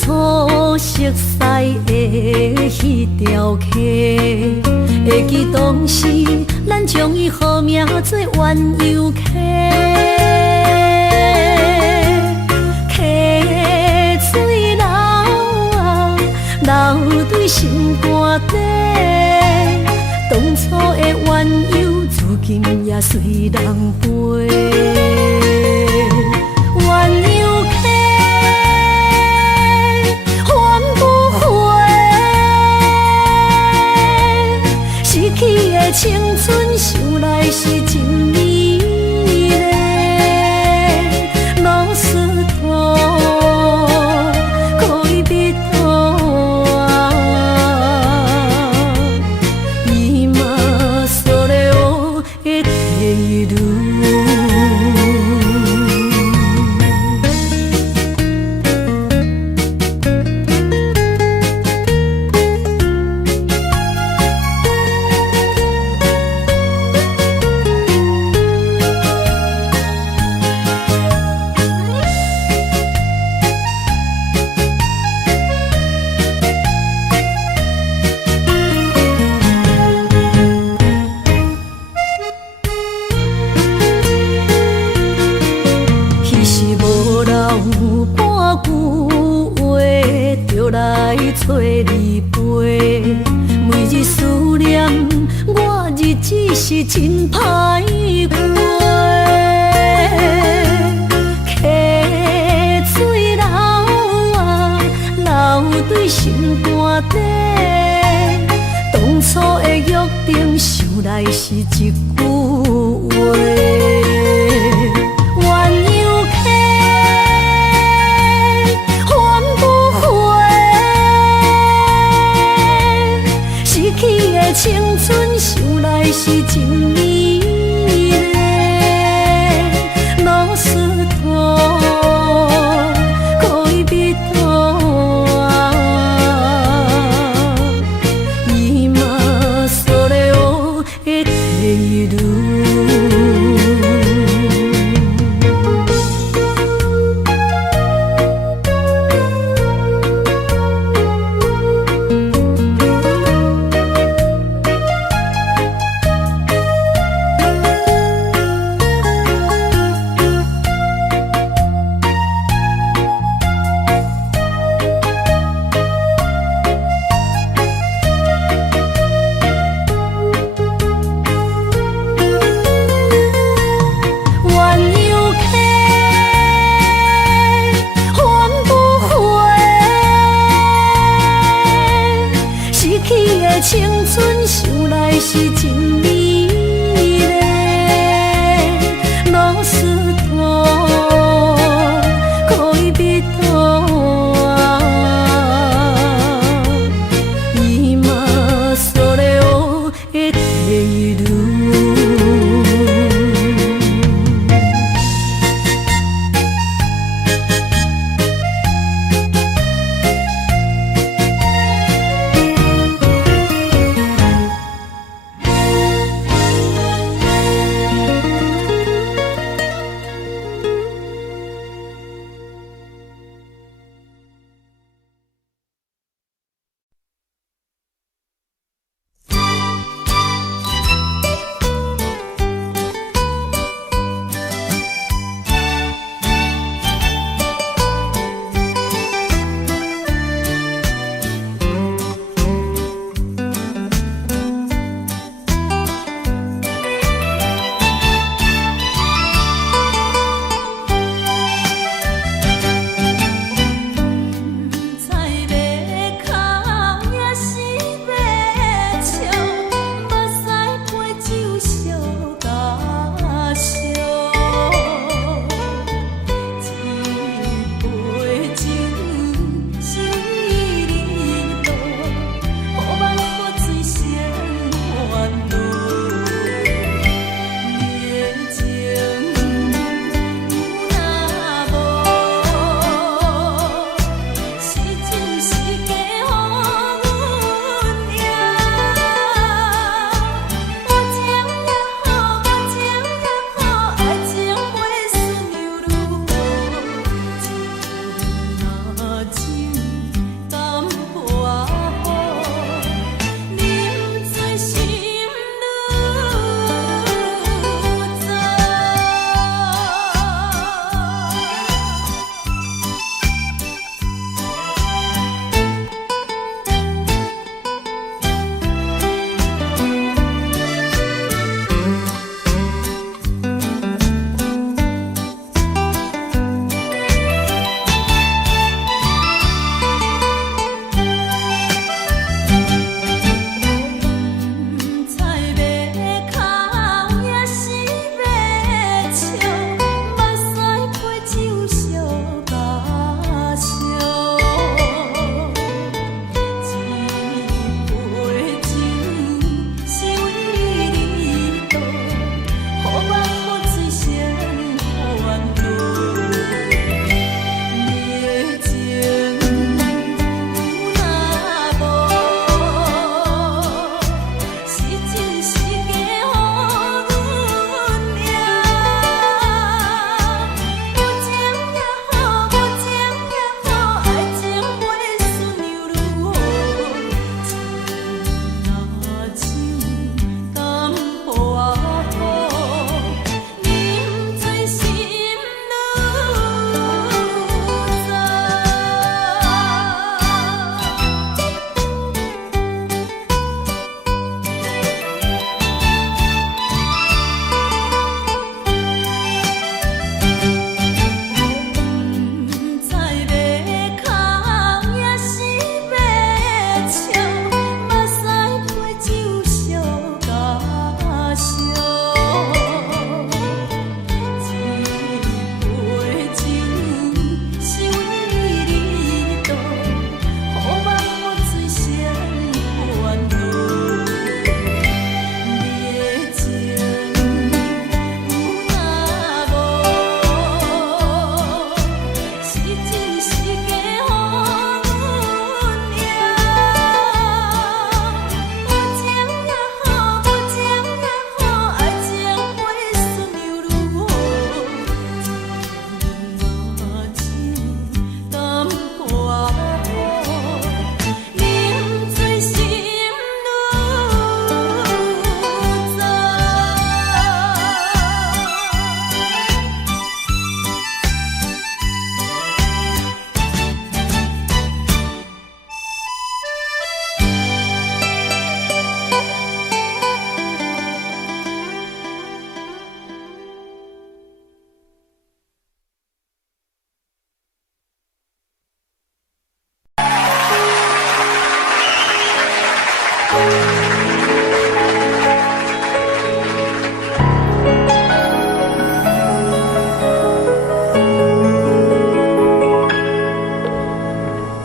初熟悉的迄条溪，会记当时咱将伊号名做鸳鸯溪。溪水流啊，流对心肝底。当初的鸳鸯，如今也随人飞。鸳鸯溪。失去的青春，想来是真美丽。老师徒，可以别途啊，伊嘛所了的地路。来找你陪，每日思念我，日子是真歹过。溪水流啊，流对心肝底。当初的约定，想来是一句话。青春想来是真美丽，老师徒可以别途啊，伊嘛所了的地路。青春想来是真美丽，老师徒可以别途啊，伊嘛所了的地路。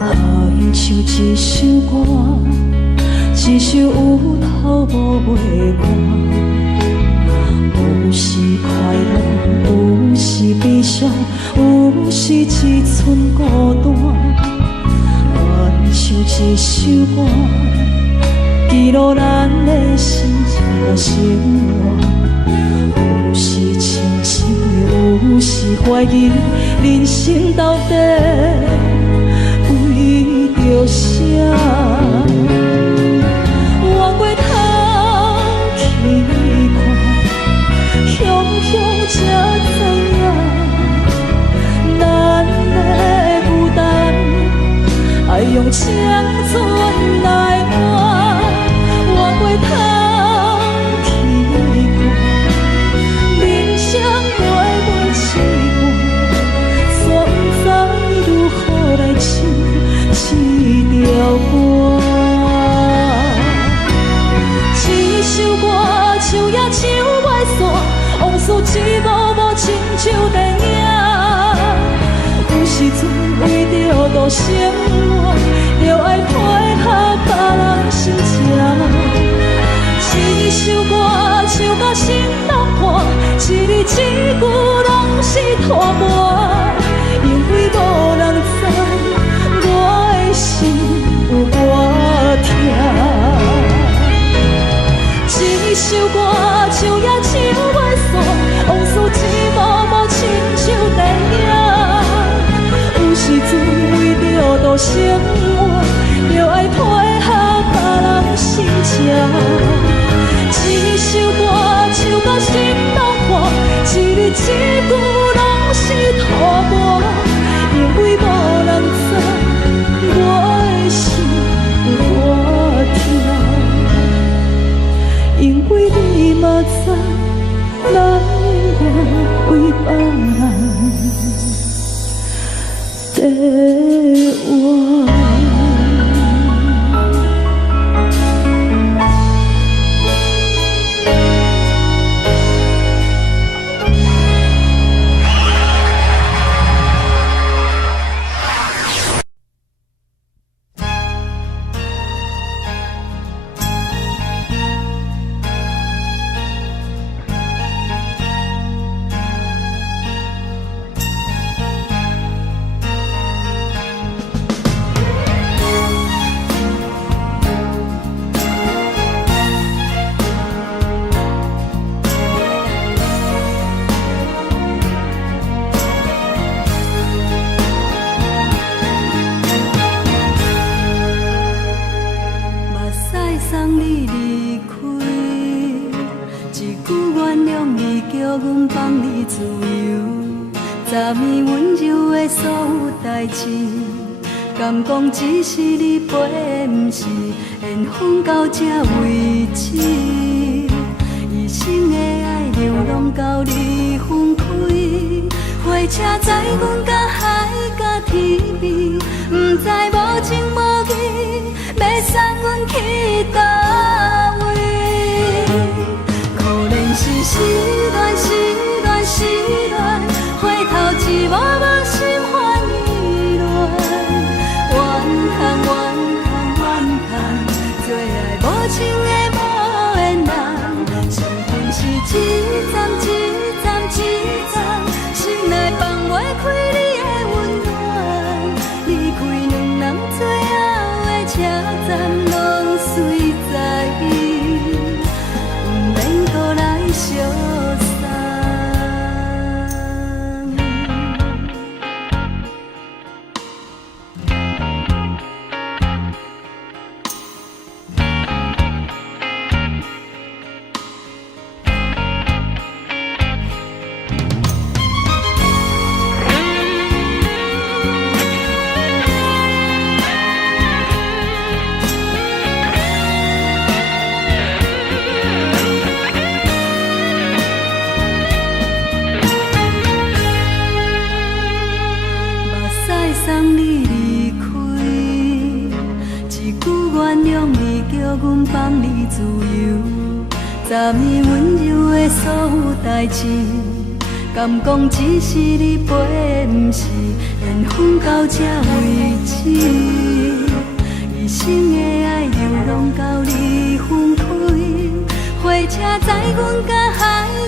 爱像一首歌，一首有头无尾歌，有时快乐，有时悲伤，有时一寸孤单。爱像一首歌，记录咱的心情生活。有时清醒，有时怀疑，人生到底为着啥？往过头去看，雄雄才知影，咱的负担爱用青春来换。往过头。一条歌，一首歌唱也唱袂煞，往事一幕幕亲像电影。有时阵为着度生活，着爱配合别人心情。一首歌唱到心拢破，一字一句拢是拖磨，因为无人知。心有多痛，一首歌唱也唱袂煞，往事一幕幕亲像电影。有时阵为着度生活，着爱配合别人心情。一首歌唱到心拢破，一字一句拢是拖磨，因为无人知。我的心有多痛，因为你嘛知，咱永为别人在活。敢讲只是你陪，不是缘分到这为止。一生的爱流浪到你分开，火车载阮甲海甲天边，不知无情无义，要送阮去倒位？可能是失恋，失恋，失恋，回头一幕幕心烦意乱。最爱无情的无缘人，相分是一站一站一站，心内放袂开你的温暖。离开两人最后的车站，拢随在，不免搁来相送。暂时温柔的所有代志，敢讲只是你陪，不是缘分到这为止，一生的爱流浪到你分开。火车载阮甲海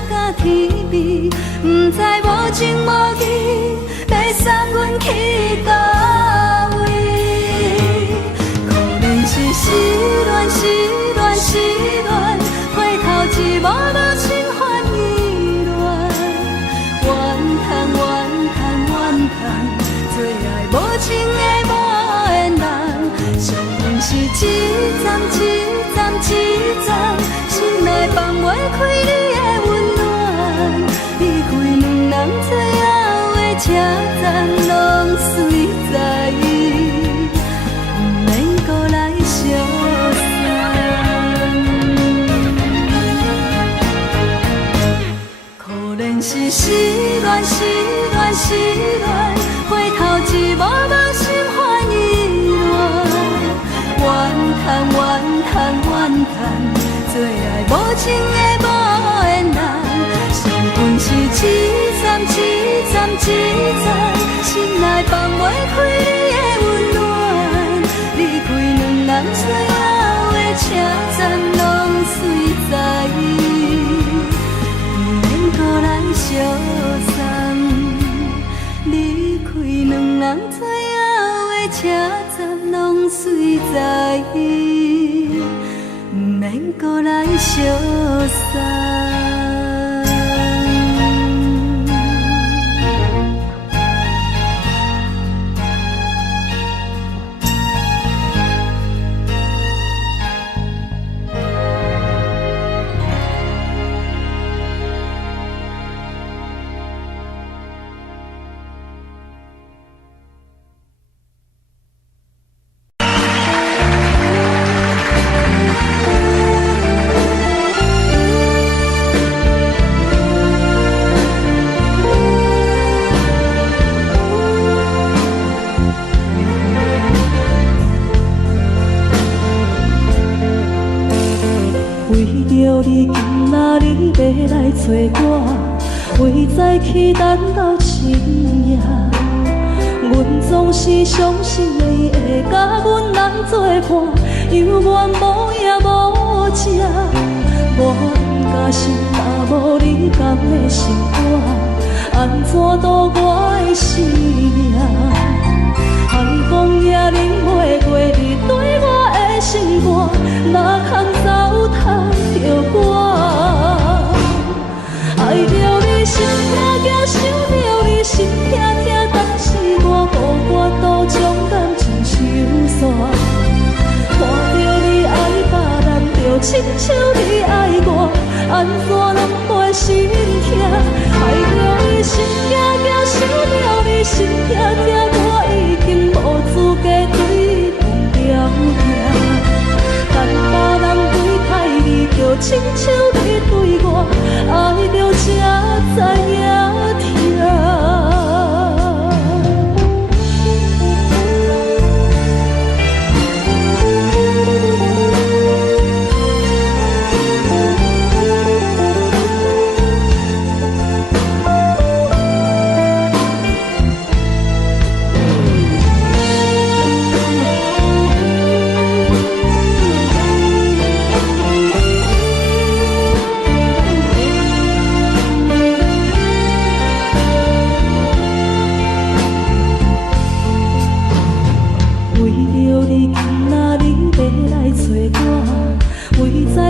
甲天边，不知无情无义，要送阮去倒位？可能是失恋，失恋，失恋，回头一幕幕心烦意乱，怨叹，怨叹，怨叹，最爱无情的无缘人，上恨是一站一站一站，心内放袂开你的温暖，离开两人最后的车站，拢随在伊，不免搁来相送。可能是失恋，失恋，失恋，回头一幕幕心烦意乱，怨叹，怨叹，怨叹，最爱无情的无缘人，伤痕是一站一站一站，心内放袂开你的温暖，离开两人最后的车站，拢随在伊，不免搁来相送。离开两人最后的车站，拢随在伊，不免搁来相送。要来找我，为在去等到深夜。阮总是相信你会甲阮人作伴，犹原无影无迹。我假心若无你甘的心肝，安怎度我的生命？寒风也忍袂过你对我的心肝，哪通糟蹋着我？爱着你心痛痛，想着你心痛痛，但是我无法度将感情收煞。看着你爱别人，就亲像你爱我，安怎拢袂心痛？爱着你心痛痛，想着你心痛痛，我已经无资格对旁条行。但别人对待你，就亲像你对我，爱着才知影痛。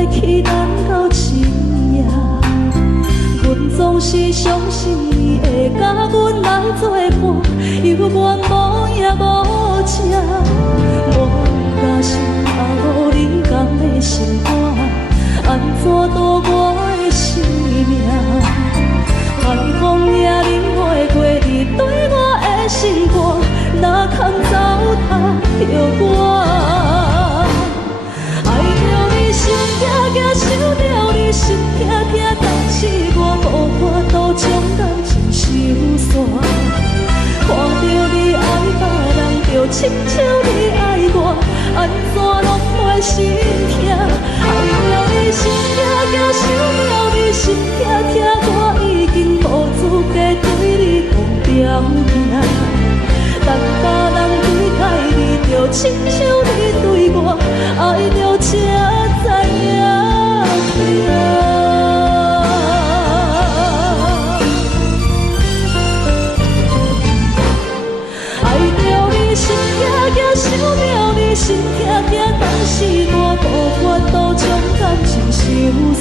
去等到深夜，阮总是相信你会甲阮来作伴，犹原无影无迹。我假心若无你甘的心肝，安怎度我的生命？寒风也忍袂过你对我的心肝，哪通糟蹋着我？心痛痛，想着你心痛痛，但是我无法度将感情收煞。看着你爱别人，就亲像你爱我，安怎拢袂心痛？爱着你心痛痛，想着你心痛痛，我已经无资格对你讲条命。但别人对待你，就亲像你对我，爱着才知影疼。爱着你心惊惊，想着你心痛痛，但是我无法度将感情收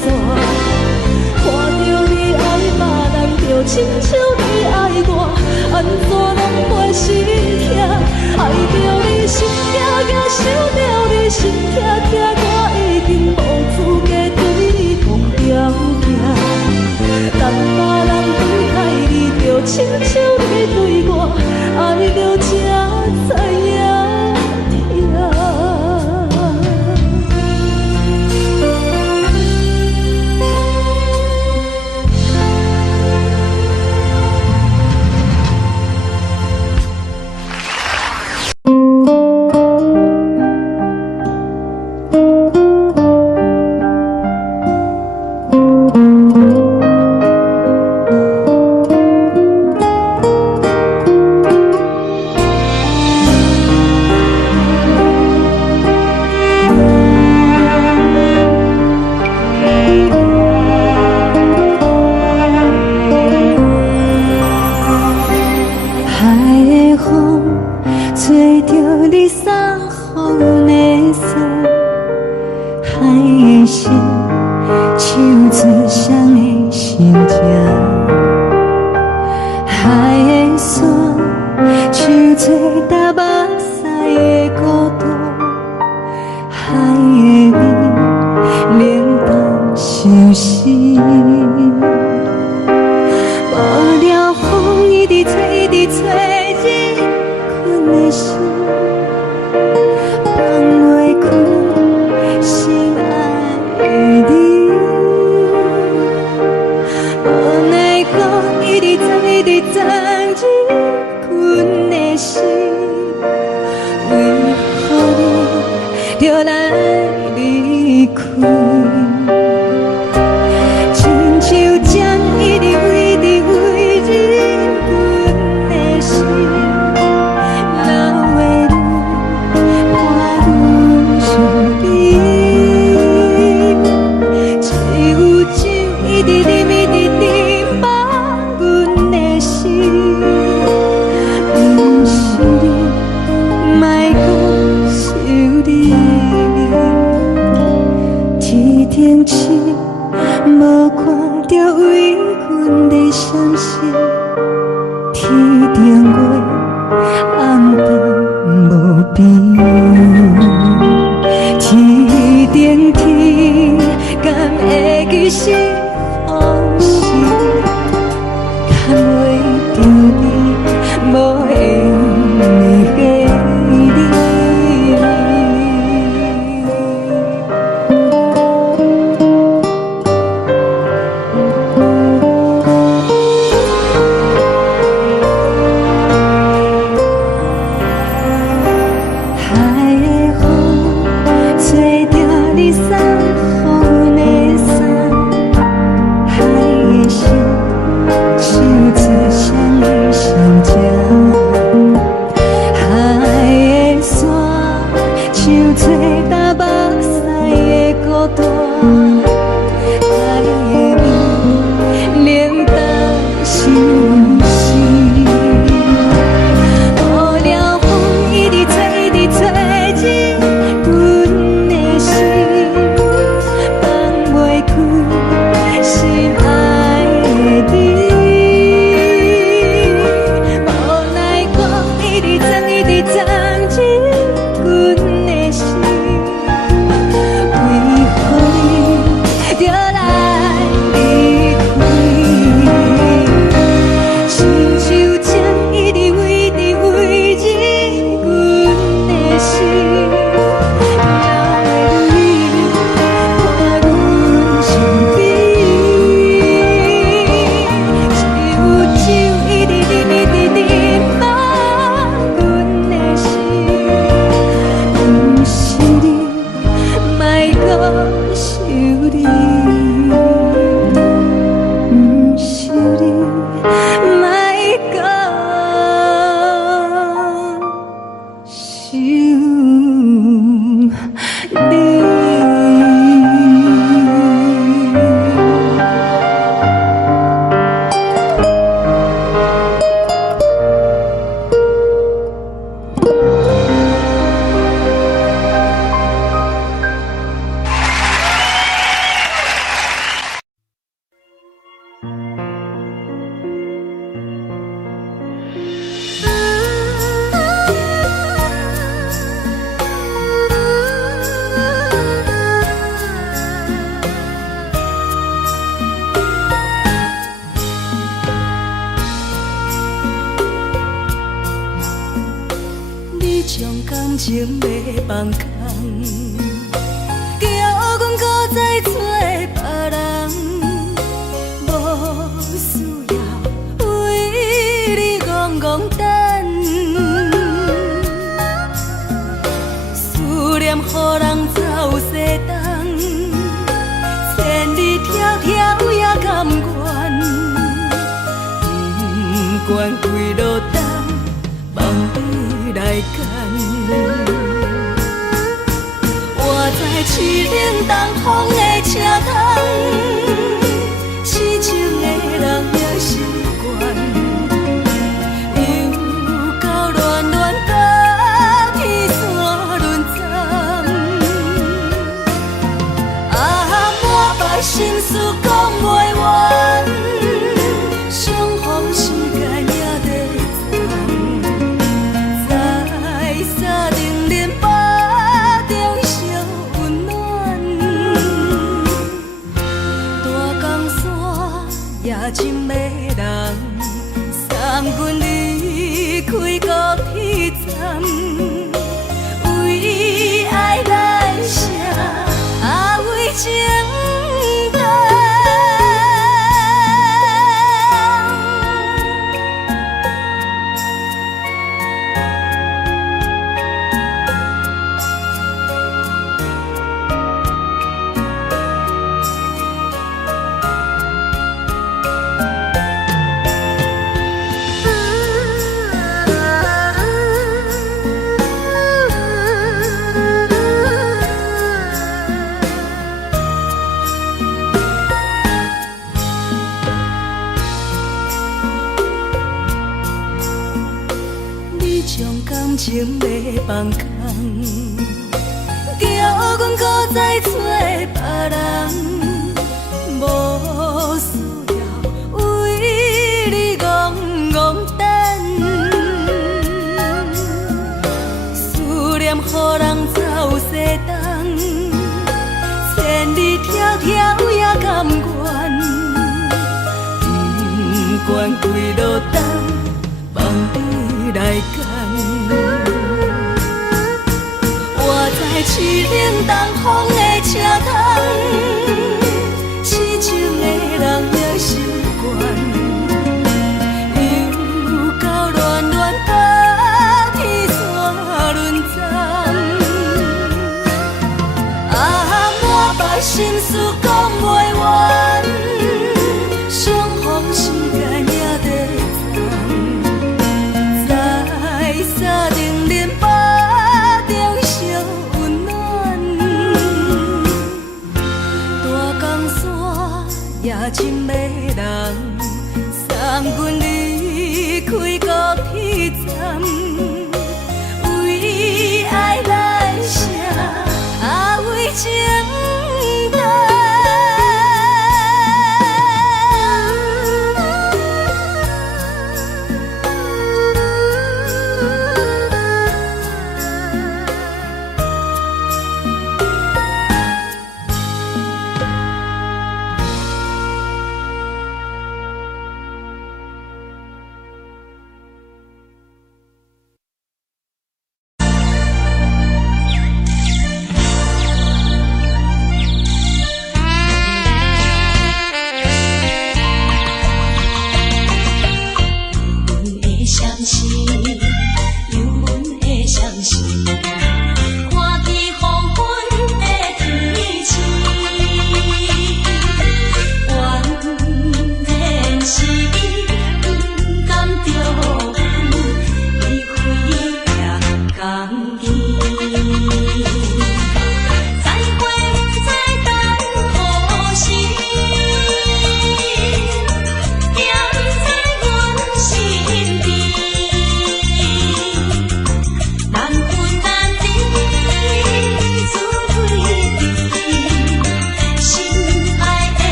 煞。看着你爱别人，就亲像你爱我，安怎拢袂心痛？爱着你心惊惊，想着你心痛痛，我已经无资格对你讲条件。但别人对待你，就亲像你对我，爱着才知影疼。吹着你送予的伞，情要放空，叫阮搁再找别人，无需要为你戆戆等。思念予人走西东，千里迢迢也甘愿，不管几路灯，望你来牵。我在市顶东风的车窗，痴情的人也习惯，又到恋恋到天山沦陷。满腹心事讲袂完，相逢时间也在站，在沙定林巴中相温暖。大江山夜深的人，送阮离开高铁站，为爱来写为情。感情要放空，叫阮搁再找别人，无需要为你戆戆等。思念予人走西东，千里迢迢也甘愿，不管几路灯，望你来牵。我在市顶东风的车窗，痴情的人也习惯，又到恋恋到天山沦陷。满腹心事讲袂完，相逢时间也在站，在沙定林巴中相温暖。大江山夜深的人，送阮离开高铁站，为爱来写为情等。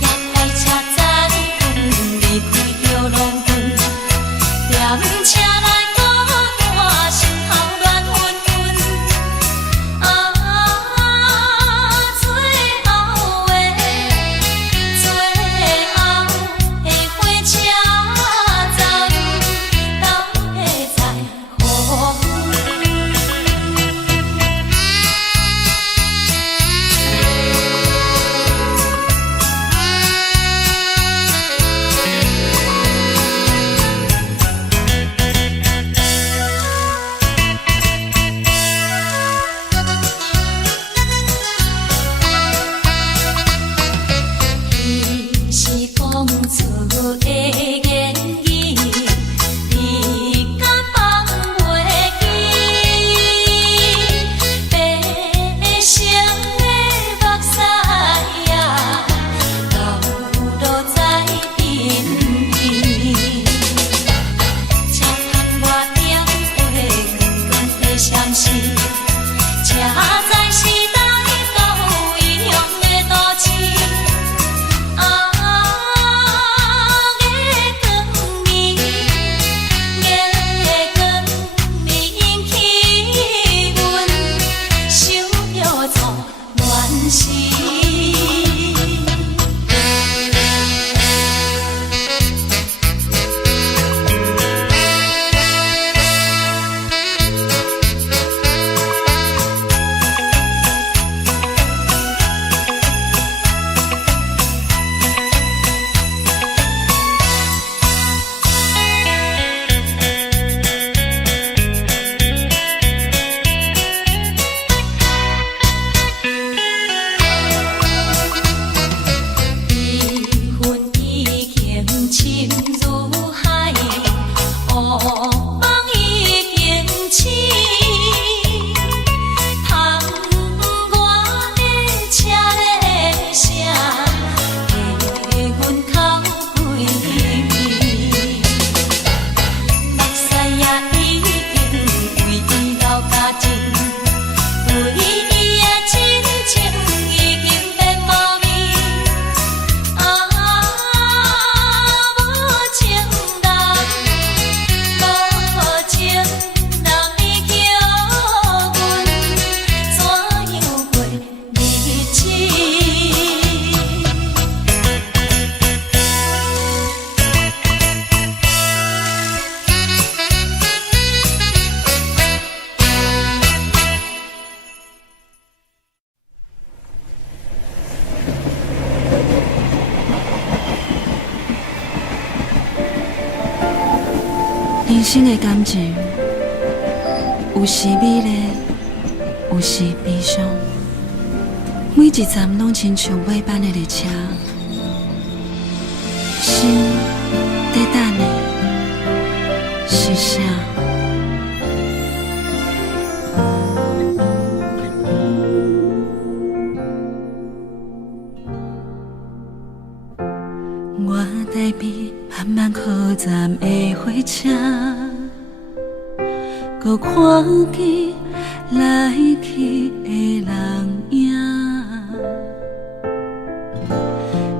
也爱车讲出的言语，你敢放袂记？白成的目屎啊，流落在身边。车窗外点花，光光的闪烁，车载时代到异乡的都市。人生的感情，有时美丽，有时悲伤。每一站拢亲像尾班的列车，心在等的是啥？我台边慢慢靠站的火车，搁看见来去的人影。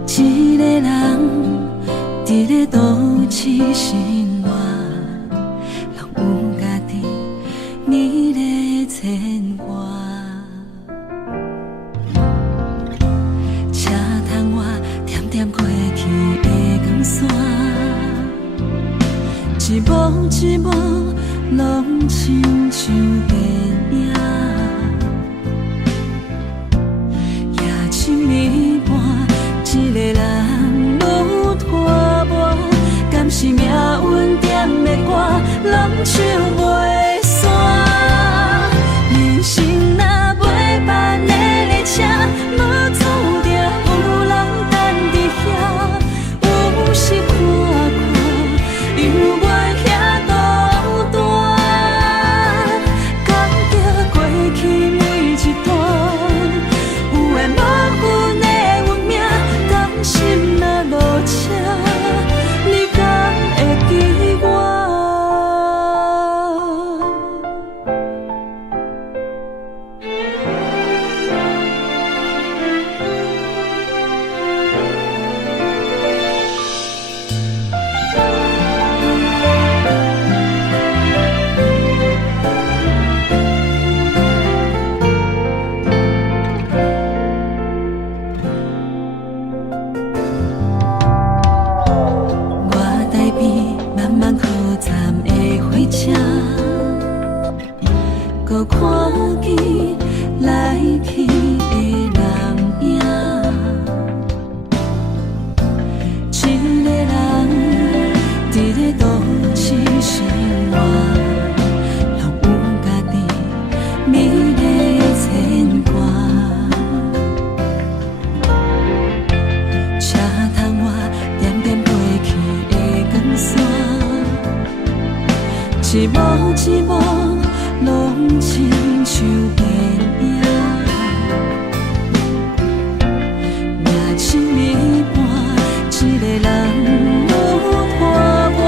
一个人伫咧都市生活，拢有家己美丽牵挂。车窗外点点过去的光线，一幕一幕拢亲像电影。夜深暝半，一个人愈拖磨，敢是命运点的歌，拢唱袂煞。人生若尾班的列车，无注定有人等伫遐。有时看看，犹原遐孤单，感觉过去每一段，有缘无份的运命，甘心若落车，你敢会记我？我台边慢慢靠站的火车，搁看见来去的人影。一个人伫咧都市生活，拢有家己美丽牵挂。车窗外一幕一幕，拢亲像电影。夜深暝半，一个人愈拖磨，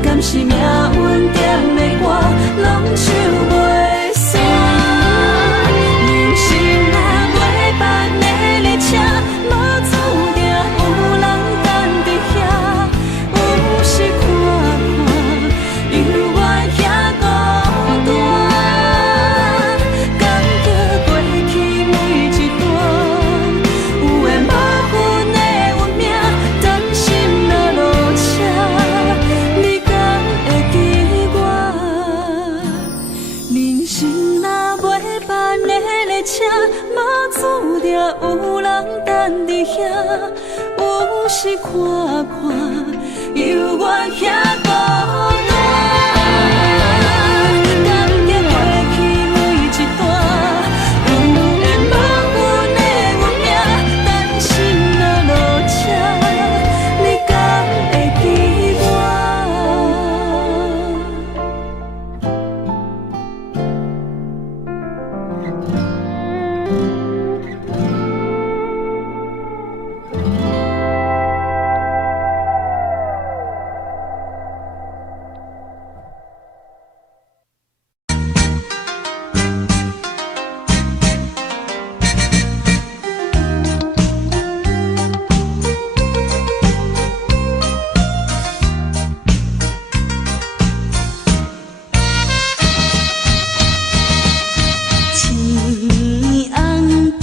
敢是命运点的歌，拢唱袂煞。人生若袂办的列车，无注定有人等伫遐。有时看看，犹原遐孤单，感觉过去每一段，有缘无份的运命，担心若落车，你敢会记我？人生若袂办的列车，无注定有人等伫遐。有时看看，犹原遐孤单，感觉过去每一段，有缘无份的运命，担心若落车，你敢会记我？天红顶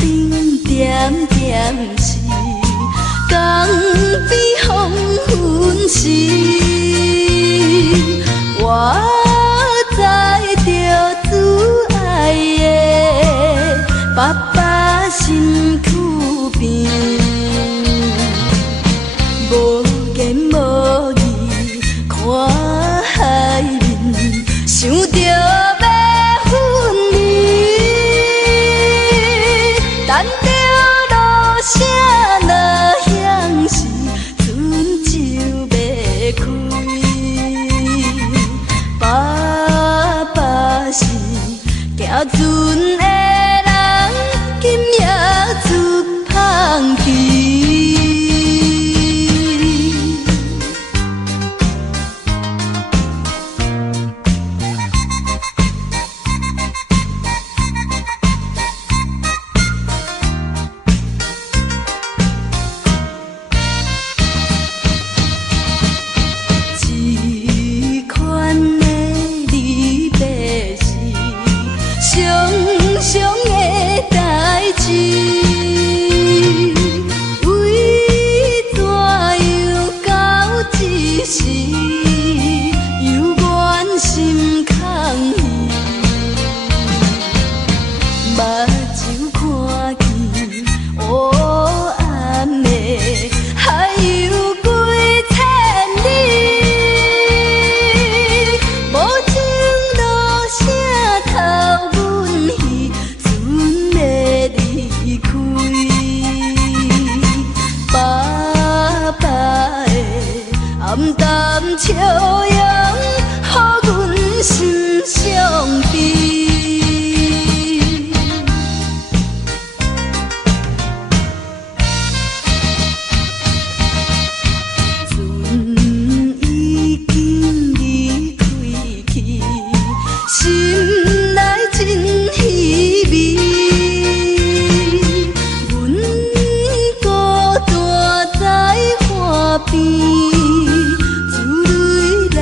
点点是江边黄昏时，我知着挚爱的爸爸身躯边，无言无语看海面，想着要分离。等着落声若响时，春就要开。爸爸是行船的人，今夜出芳气。这款的离别是常常的代志，为怎样到这时，犹原心空虚，目睭看见黑暗的还有几千里。无情落声透阮戏，船要离开。爸爸的暗淡笑容，予阮心伤悲。船已经离开去，心内真稀微。阮孤单在岸边，珠泪流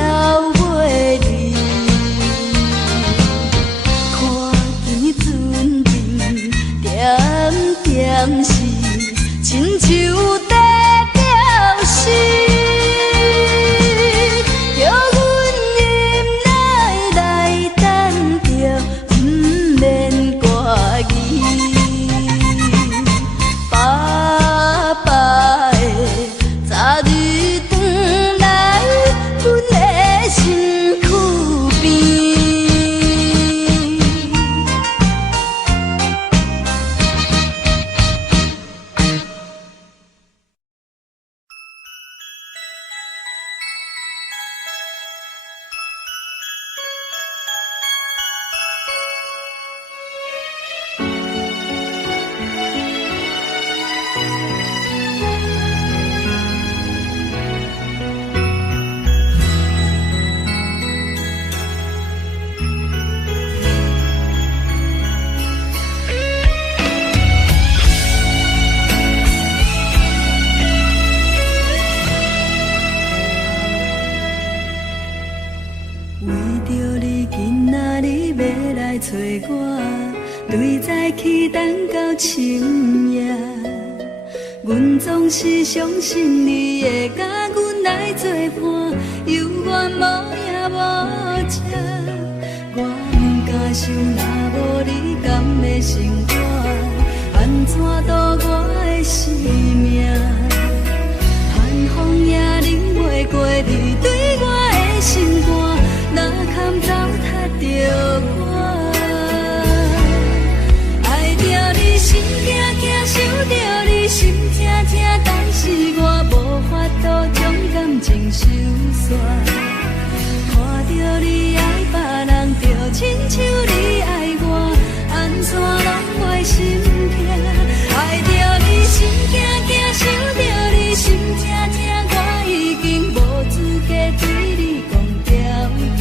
找我，对早起等到深夜。阮总是相信你会甲阮来作伴，犹原无影无迹。我不敢想，若无你甘的生活，安怎度我的生命？寒风也忍袂过你对我的心肝，哪堪糟蹋着我？爱着你心惊惊，想着你心痛痛，但是我无法度将感情收煞。看着你爱别人，就亲像你爱我，安怎拢袂心痛？爱着你心惊惊，想着你心痛痛，我已经无资格对你讲条件。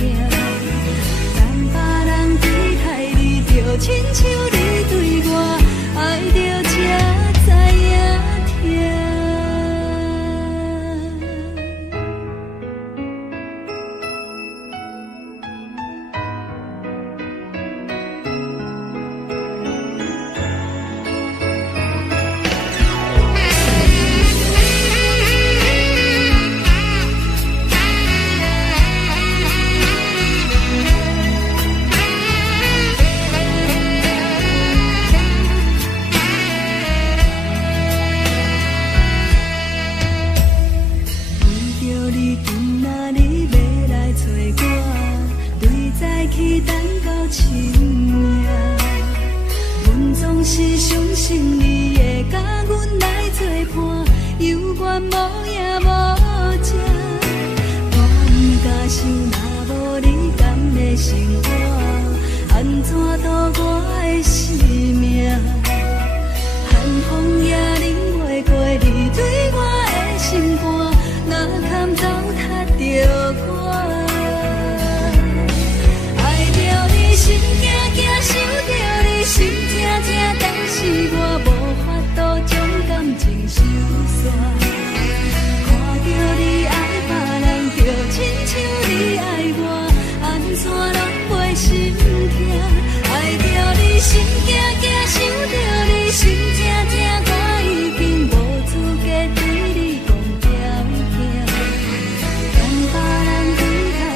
等别人对待你，就亲像你对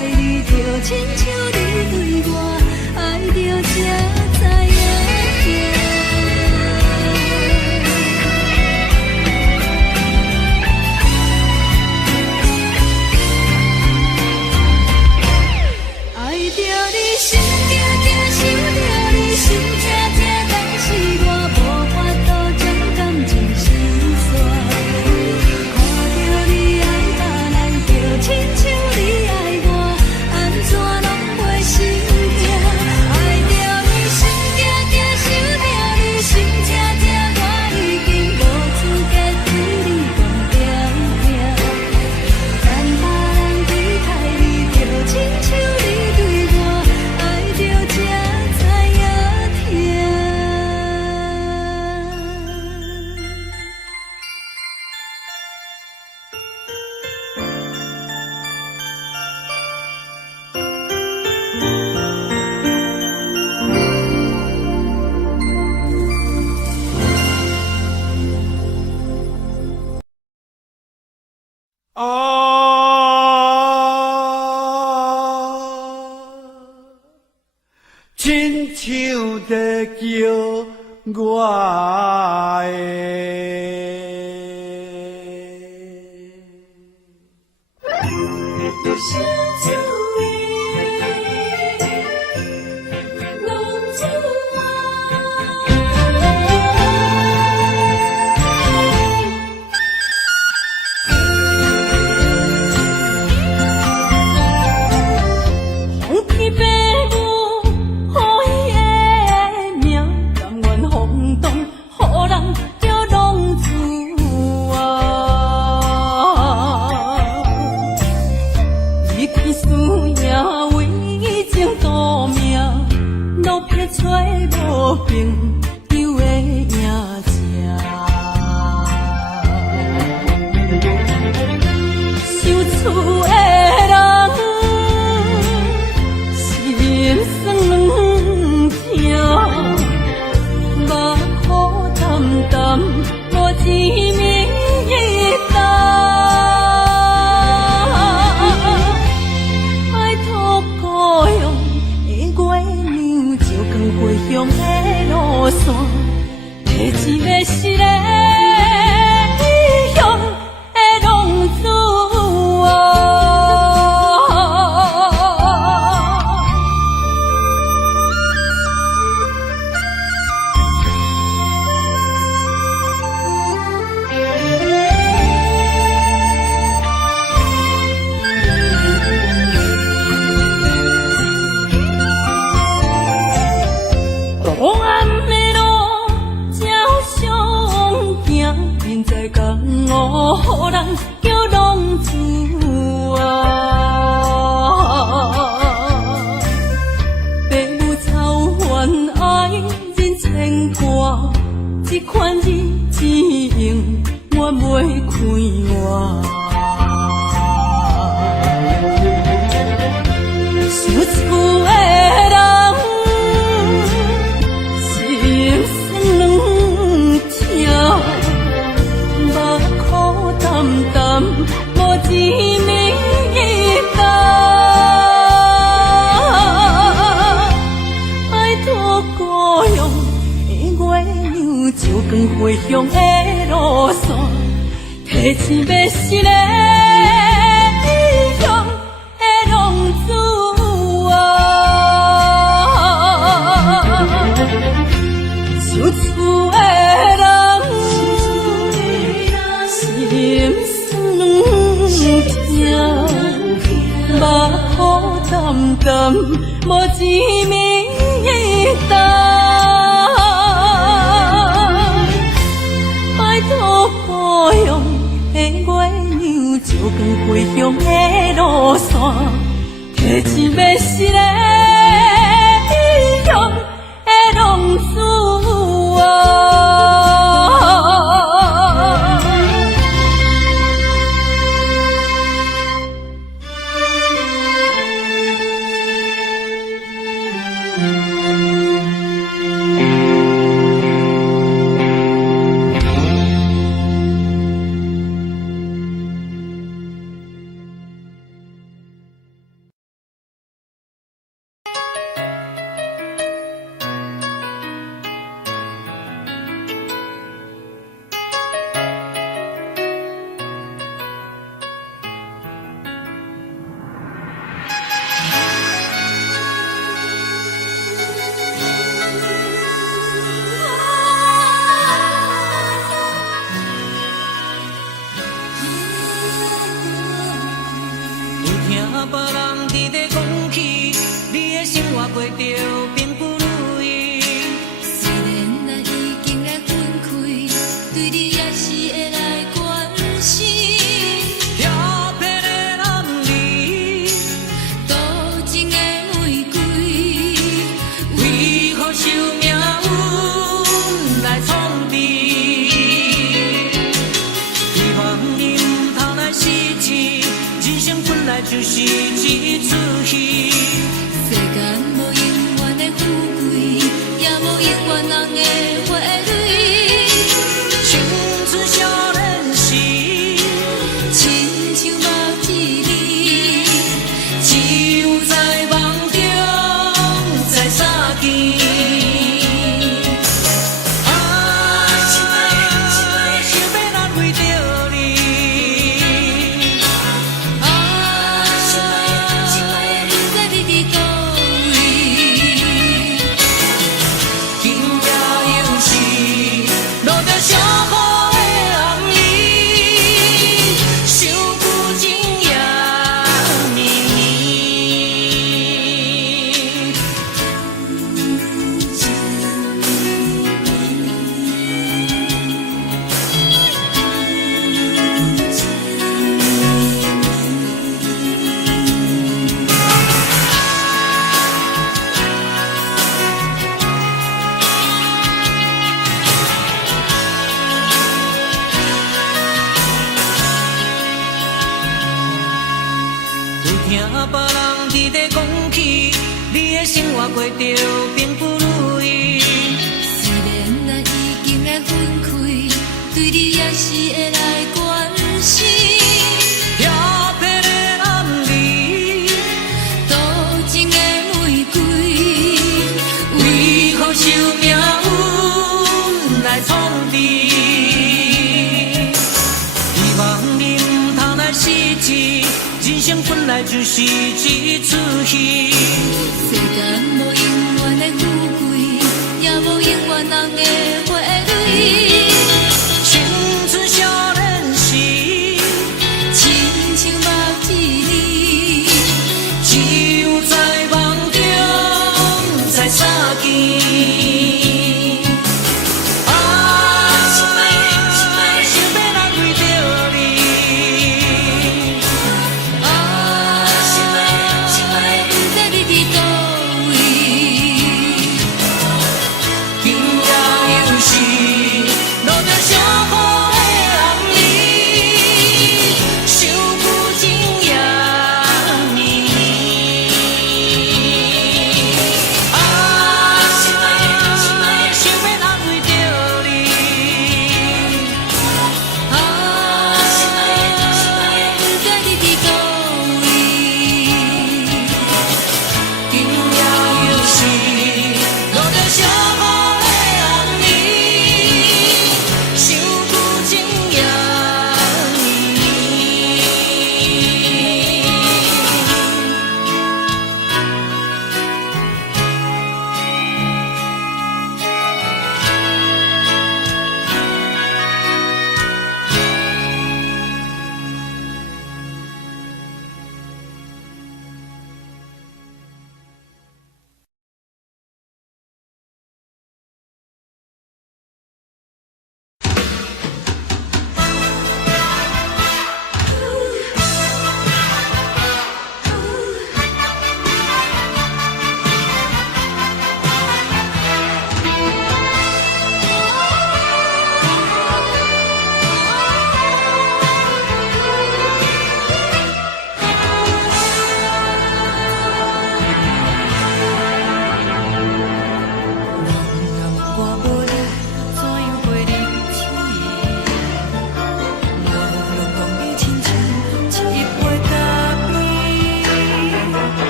我，爱着才知影痛。亲像在叫我思叫浪子啊！父母操烦爱人牵挂，这款日子用我袂开活。想厝的人心酸两条，目苦淡淡无一面干。拜托故乡的月亮，照光回乡的路线，提醒要是个异乡的浪子。想厝的人，心酸两条，目苦淡淡，无一面干。拜托故乡的月亮，照光回乡的路线，提醒要是个异乡的浪子啊！别人伫咧讲起，你的生活过着并不如意。虽然咱已经来分开，对你也是会来关心。漂泊的男儿，多情的玫瑰，为何受命运来创治？希望你唔通来失志，人生本来就是一出戏。世间无永远的富贵，也无永远人的花蕊。青春少年时，亲像目一日，只有在梦中在相见。听别人伫咧讲起，你的生活过着并不如意。虽然咱已经来分开，对你也是会来关心。漂泊的男儿，多情的玫瑰，为何受命运来创治？希望你唔通来失志。人生本来就是一出戏，世间无永远的富贵，也无永远人的花蕊。青春少年时，亲像目一日，只有在梦中才相见。想要来为着你。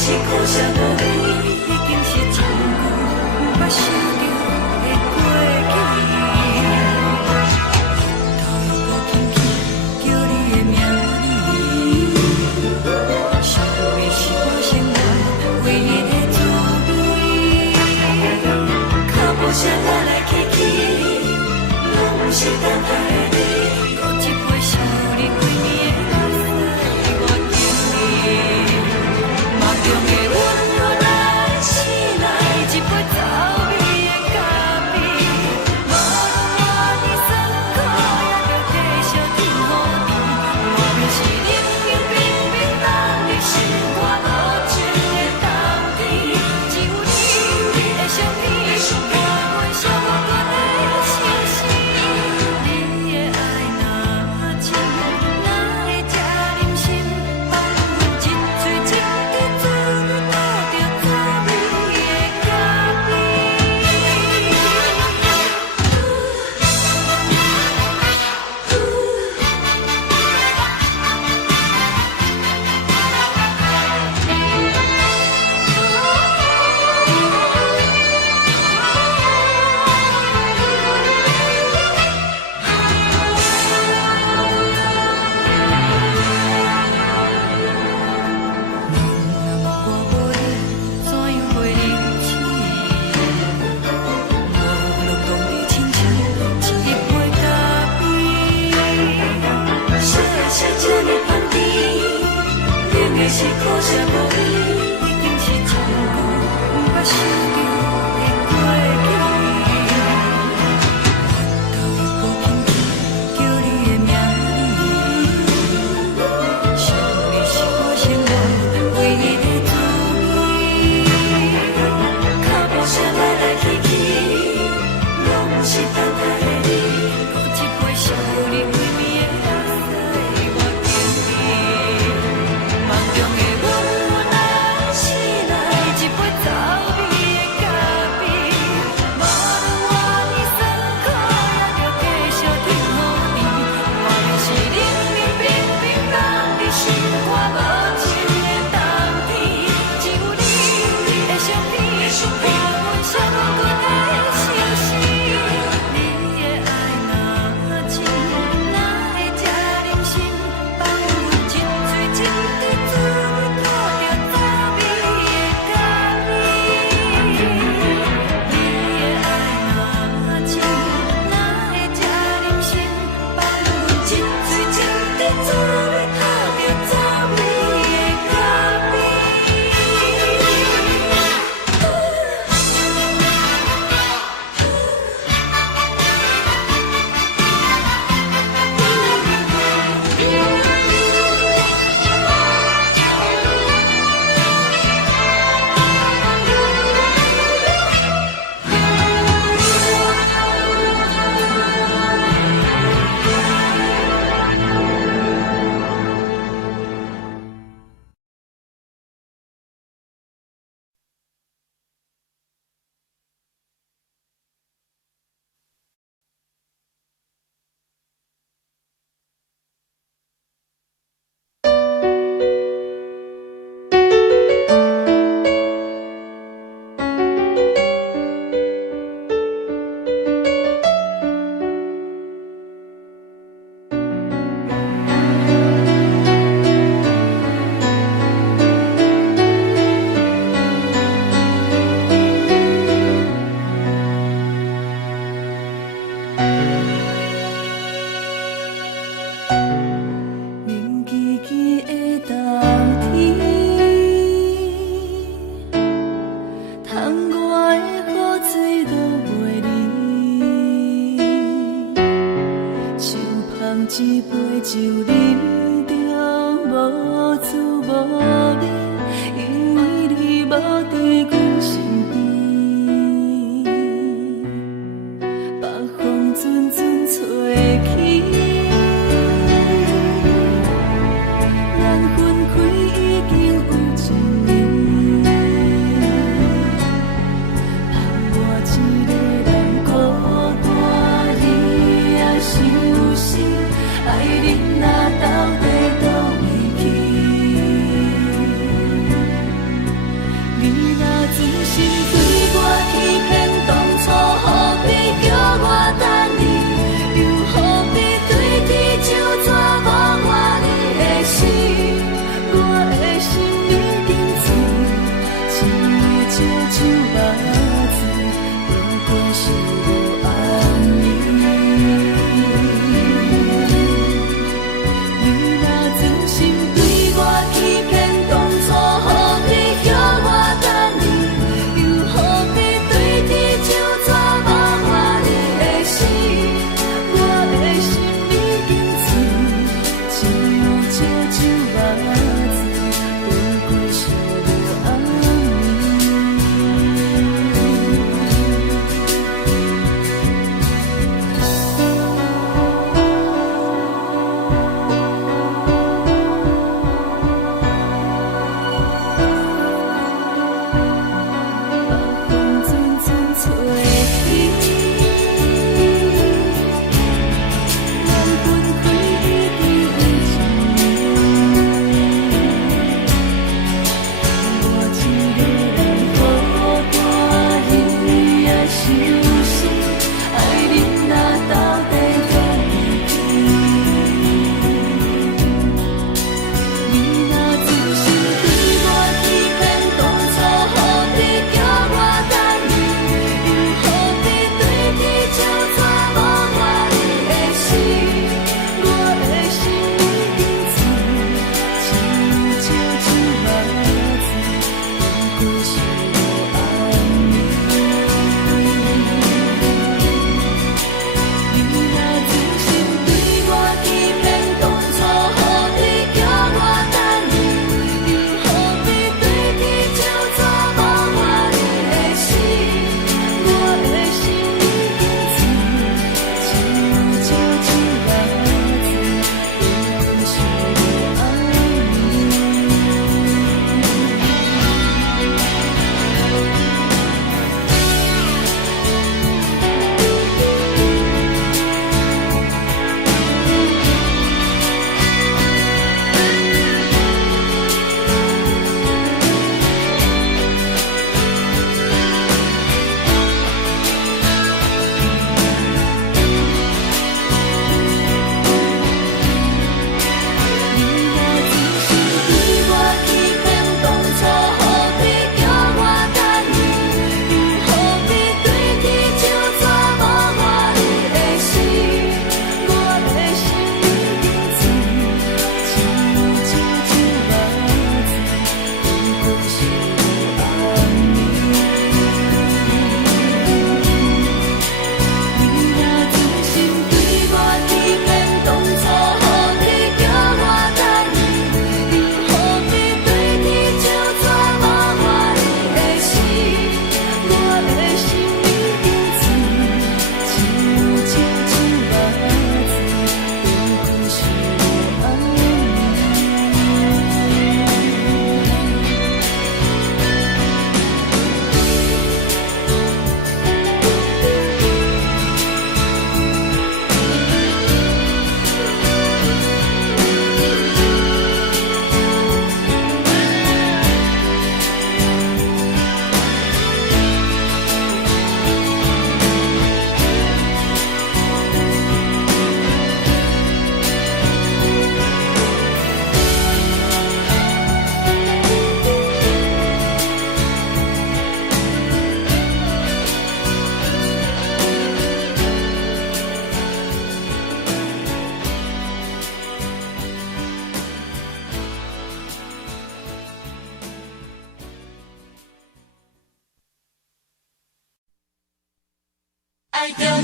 是苦涩无味，已经是一句无法想着的过去。头又无轻轻叫你的名字，想的是我生活唯一的滋味。脚步声来来去去，拢不是等待的你，搁一杯想你几年的目屎，我敬你。梦中的温柔来醒来，一杯走味的咖啡，无论我的酸苦，也着继续甜予你。我就是冷冷冰冰冻入心肝无情的冬天，只有你的相片，伴阮寂寞过的相思。你的爱若真，哪会这忍心放阮一嘴情的滋味，倒着滋味的咖啡。我无你，怎样过日子？无路当你亲像一杯咖啡，小的是这么香甜，冷的是苦涩无味，已经是一句无法想着的过去。头又无轻轻叫你的名字，想的是我生活唯一的滋味。脚步声来来去去，拢不是等待的你，搁一杯想你几暝的目屎，我敬你。梦中的温柔来醒来，一杯走味的咖啡，无论我的酸苦，也着继续甜予你。我就是冷冷冰冰冻入心肝无情的冬天，只有你的相片，伴阮寂寞过的相思。你的爱若真，哪会这忍心放阮一嘴情的滋味，倒着滋味的咖啡。你的爱若真，哪会这忍心放阮一嘴情的滋味，倒着滋味的咖啡。冷叽叽的冬天，窗外的雨水落袂离，像捧一杯酒饮着无滋无味，因为你无伫阮身边，北风阵阵吹起。咱分开已经有一年，盼我一个人孤单，你也是有心，爱人若到底倒回去。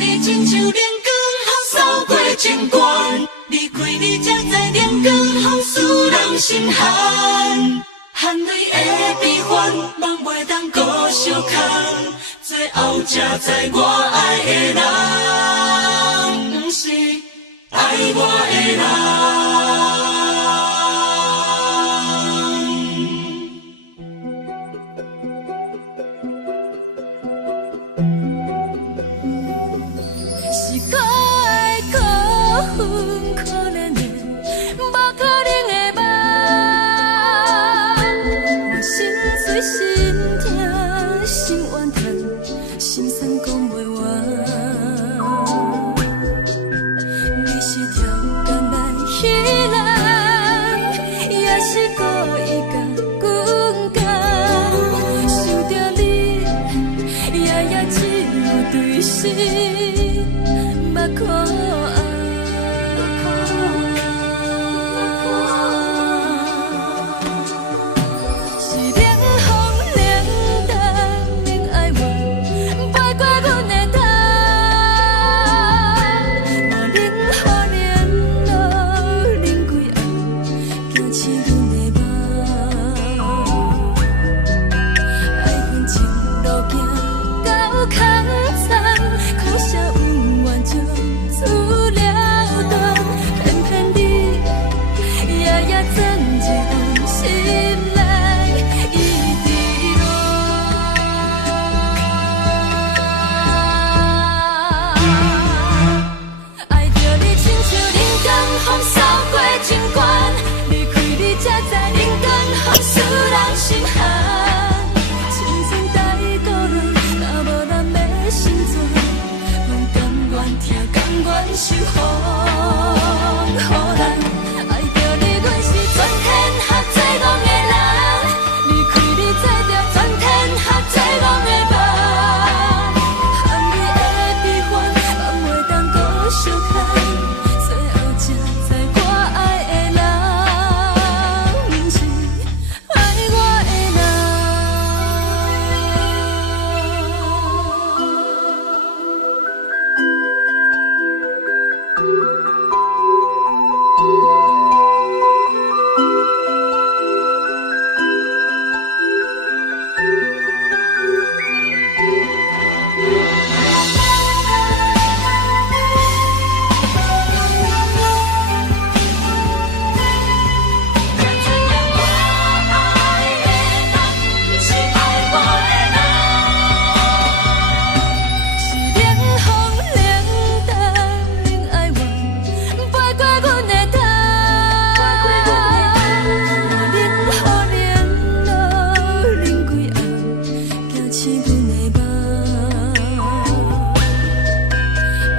你亲像冷光扫过情关，离开你才知冷光风使人心寒。含泪的悲欢，望袂当搁相牵，最后才知我爱的人，不是爱我的人。是我的孤魂可怜的，无可能的梦。我心碎心痛心怨叹，心酸讲袂完。你是挑工来彼人，也是故意甲阮讲，想着你，夜夜只有对视。目看爱，是冷风冷淡冷爱我，飞过阮的头，我冷雨冷落冷几暗，惊醒阮的梦，爱阮情路行到空残，苦涩温婉就出了断，偏偏你夜夜钻入阮心内，一直落。爱着你亲像冷光风扫过情关，离开你才知冷光风使人心寒。青春待孤单，若无咱要心怎？阮甘愿听，甘愿受风雨人。爱着你，阮是全天下最戆的人，离开你才着全天下最戆的梦。含你的悲欢，望袂当搁相牵，最后才知我爱的人，不是爱我的人。是冷风冷淡冷爱我，飞过阮的头，我冷雨冷落冷几暗，惊醒阮的梦，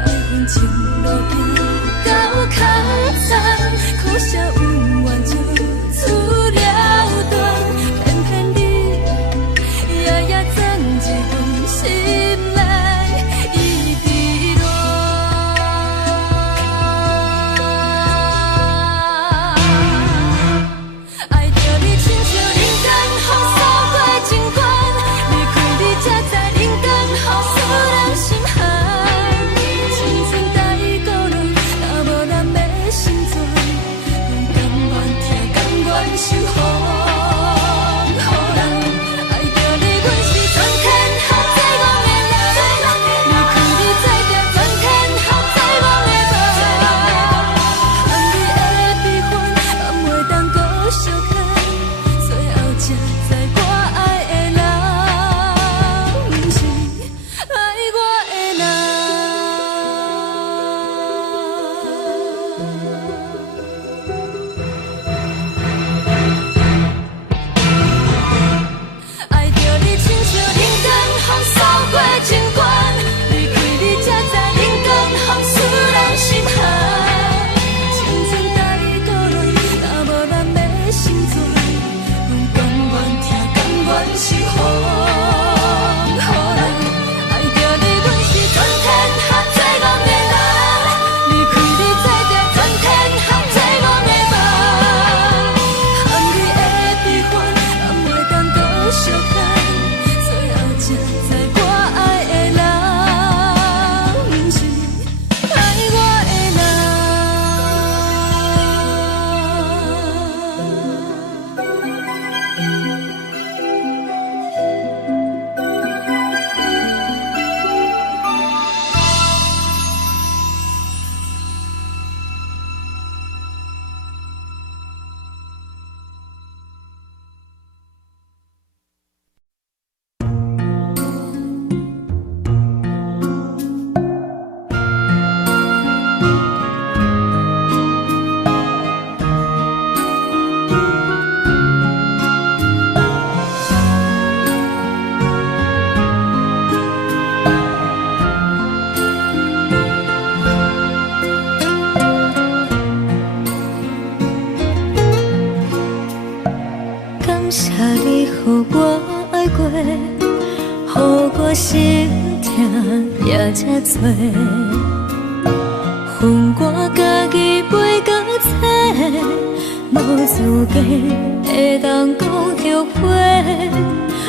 爱阮情路行到空残，苦涩温婉就出了断，偏偏你夜夜钻入阮心内，一直落。爱着你亲像冷光风扫过情关，离开你才知冷光风使人心寒。青春待孤单，若无咱要心怎？阮甘愿听，甘愿受风雨人。爱着你，阮是全天下最戆的人，离开你才着全天下最戆的梦。含你的悲欢，望袂当搁相牵，最后才知我爱的人，不是爱我的人。爱着你亲像冷光风扫过情关，离开你才知冷光风使人心寒。青春待孤单，若无咱要心怎？阮甘愿听，甘愿受风雨人。爱着你，阮是全天下最戆的人，离开你才着全天也这多，恨我家己袂到切，无资格会当讲后悔。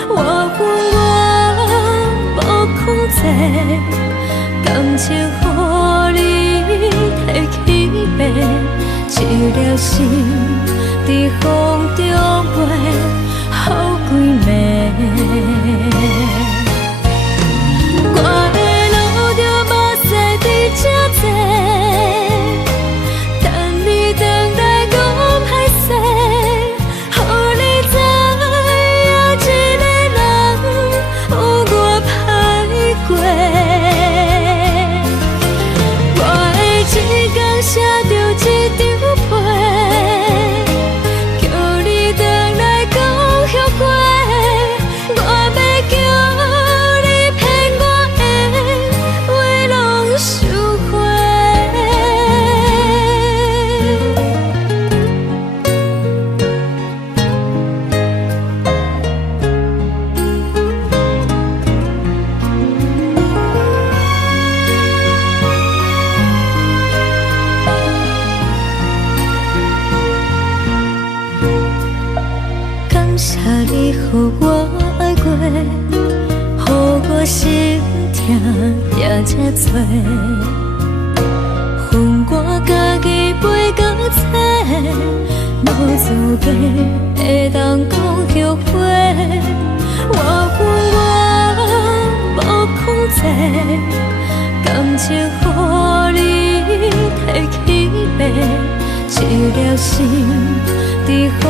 我恨我无控制，感情予你提起白，一粒心伫风中飞，好几暝。我的路着目屎伫这多，等你回来讲歹势，予你知影一个人有我歹过。我的一天写着一张被，叫你回来讲后悔。我要叫你骗我的话拢收回。感谢你予我爱过，予我心痛也这多，恨我家己袂到切，无资格会当讲后悔。我恨我无控制，感情予你提起白，一粒心伫风